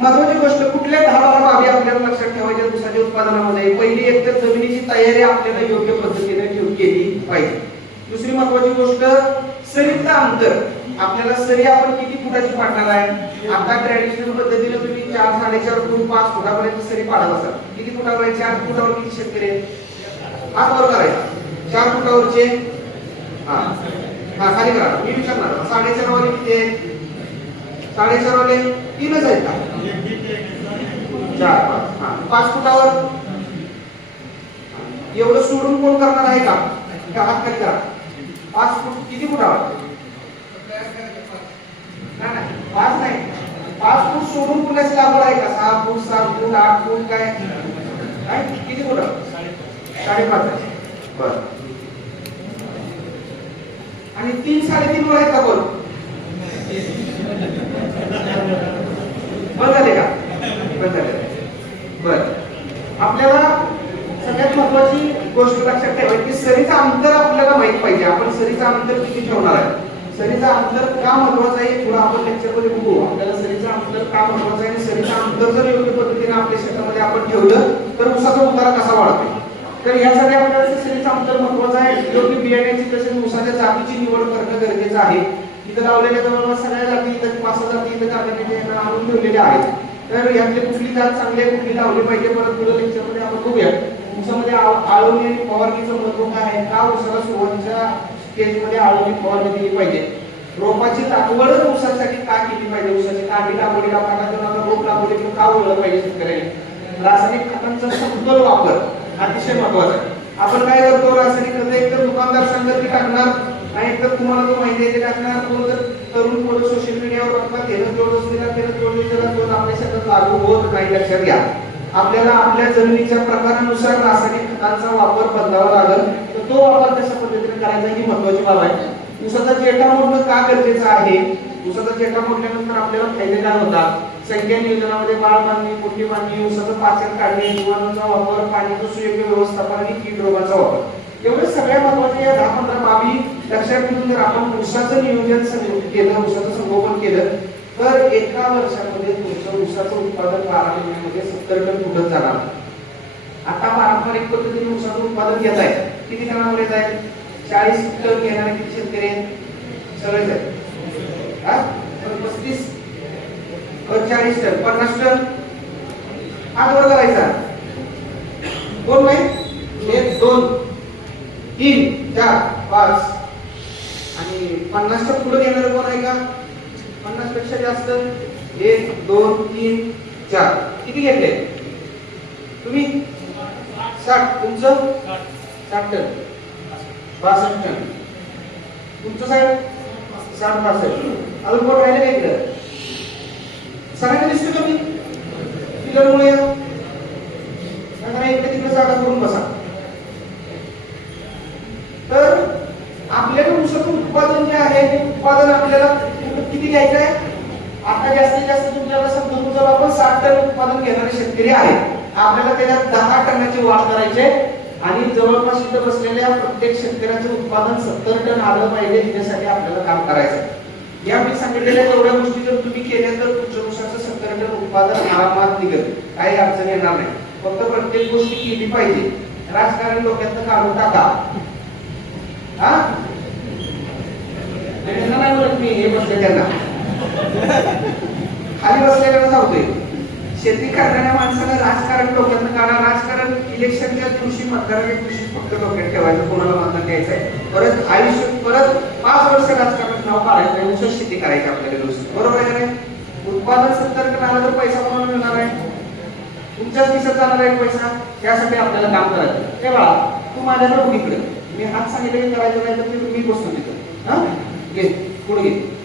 महत्वाची गोष्ट कुठल्या दहा बारा बाबी आपल्याला लक्षात ठेवायच्या दुसऱ्या उत्पादनामध्ये. पहिली एक तर जमिनीची तयारी आपल्याला योग्य पद्धतीने ठेव केली पाहिजे. दुसरी महत्वाची गोष्ट सरीचं अंतर. आपल्याला सरी आपण किती फुटाची पाडणार आहे? आता ट्रॅडिशनल पद्धतीने तुम्ही चार साडेचार फूट पाच फुटापर्यंत सरी पाडत असाल. किती फुटावर चार फुटावर किती शेतकरी आहेत? हात वर करायचा. चार फुटावरचे? हा. हा खाली करा. मी विचारणार साडेचार वाले किती साडेचार वाले तीनच आहेत का? चार पाच हा. पाच फुटावर? एवढं सोडून कोण करणार आहे का? हात खाली करा. पाच फूट किती फुटावर? नाही, नाही, पाच नाही. पाच फूट सोडून पुण्याची लागवड आहे का? सहा फूट सात फूट आठ फूट काय? काय किती फुट? साडेपाच बर. आणि तीन साडेतीन वर आहेत का बोल बंद झाले का बंद झाले बर आपल्याला सगळ्यात महत्वाची गोष्ट लक्षात ठेवा की सरीचं अंतर आपल्याला माहीत पाहिजे. आपण सरीचं अंतर किती ठेवणार आहे? सरीचं अंतर का महत्वाचं आहे? पुन्हा आपण लेक्चरमध्ये बघू. आपल्याला सरीचं अंतर का महत्वाचं आहे? आणि सरीचं अंतर जर योग्य पद्धतीने आपल्या शेतामध्ये आपण ठेवलं तर उसाचा उतारा कसा वाढतो? तर यासाठी आपल्याला सरीचं अंतर महत्वाचं आहे. योग्य बियाण्याची तसेच उसाच्या जातीची निवड करणं गरजेचं आहे. इथं लावलेल्या जवळपास सगळ्या जाती इथं पाच सहा जाती इथं काढण्याचे आणून ठेवलेल्या आहेत. तर यातले कुठली जात चांगली आहे कुठली लावली पाहिजे परत पुढे लेक्चरमध्ये आपण बघूया. ऊसामध्ये आळवणी आणि फवारणीचं महत्त्व काय आहे? का उसाला सुरुवातीच्या स्टेजमध्ये आळवणी फवारणी दिली पाहिजे? रोपाची लागवडच ऊसासाठी का केली पाहिजे? ऊसाची काढी लागवडीला पाण्यातून आता रोप लागवडीला का ओळखलं पाहिजे शेतकऱ्यांनी? रासायनिक खतांचा सखोल वापर अतिशय महत्त्वाचा आहे. आपण काय करतो? रासायनिक खत एक तर दुकानदार सांगत की टाकणार आणि एक तर तुम्हाला जो माहिती आहे ते टाकणार. तो जर तरुण पोरं सोशल मीडियावर टाकतात त्याला जोड असलेला त्याला जोड दिलेला जोड आपल्या शेतात लागू होत नाही लक्षात घ्या. आपल्याला आपल्या जमिनीच्या प्रकारानुसार रासायनिक खतांचा वापर बदलावा लागेल. तर तो वापर कशा पद्धतीने करायचा ही महत्वाची बाब आहे. ऊसाचा जेटा मोडणं का गरजेचं आहे? ऊसाचा जेटा मोडल्यानंतर आपल्याला फायदे काय होतात? संख्या नियोजनामध्ये बाळ बांधणी मोठी बांधणी ऊसाचं पाचन काढणे जीवाणूंचा वापर पाण्याचं सुयोग्य व्यवस्थापन आणि कीड रोगाचा वापर. एवढे सगळ्या महत्त्वाचे या दहा पंधरा बाबी लक्षात ठेवून जर आपण उसाचं नियोजन केलं उसाचं संगोपन केलं तर एका वर्षामध्ये ऊसाचं उत्पादन बारा महिन्यामध्ये म्हणजे सत्तर टन कुठं जाणार. आता पारंपरिक पद्धतीने ऊसाचं उत्पादन घेत आहे किती टनावर येत आहे चाळीस टन घेणारे किती शेतकरी आहेत? सगळेच आहेत. पस्तीस. चाळीस टन. पन्नास टन. हात वर करायचा कोण नाही एक दोन. तीन चार पाच. आणि पन्नासच्या पुढे घेणारं कोण आहे का? पन्नासपेक्षा जास्त. एक दोन तीन चार. किती घेतले? तुम्ही? साठ. तुमचं? साठ. टन बासष्ट. टन तुमचं साठ साठ बासष्ट. अजून कोण राहिले का इकडं? सगळ्यांना दिसतो का मी पिलरमुळे इकडे तिकडे जागा करून बसा तर आपल्याला ऊसाचं उत्पादन जे आहे ते उत्पादन आपल्याला किती घ्यायचं आहे आता जास्तीत जास्त तुमच्याला समजून जर आपण साठ टन उत्पादन घेणारे शेतकरी आहेत. आपल्याला त्याच्यात दहा टनाची वाढ करायची आणि जवळपास इथं बसलेल्या प्रत्येक शेतकऱ्याचं उत्पादन सत्तर टन आलं पाहिजे त्याच्यासाठी आपल्याला काम करायचं या मी सांगितलेल्या एवढ्या गोष्टी जर तुम्ही केल्या तर तुमच्या ऊसाचं सत्तर टन उत्पादन आरामात निघत काही अडचण येणार नाही. फक्त प्रत्येक गोष्टी केली पाहिजे. राजकारण डोक्यात काढून टाका. हा? नाही बोलत मी हे बसले त्यांना. खाली बसलेल्याला सांगतोय शेती करणाऱ्या माणसाला राजकारण डोक्यात काढा. राजकारण इलेक्शनच्या दिवशी मतदाराच्या दिवशी फक्त डोक्यात ठेवायचं कोणाला मतदान द्यायचंय. परत आयुष्य परत पाच वर्ष राजकारण नाव काढायचं नाही शेती करायची आपल्याला दिवशी बरोबर आहे का उत्पादन सत्तर टन तर पैसा कोणाला मिळणार आहे? तुमच्याच दिसत जाणार आहे पैसा. त्यासाठी आपल्याला काम करायचं. ते बाळा तू माझ्याकडे बघ मी हात सांगितलं की करायचं नाही तर मी बसतो तिथं. हा? घे पुढे घे.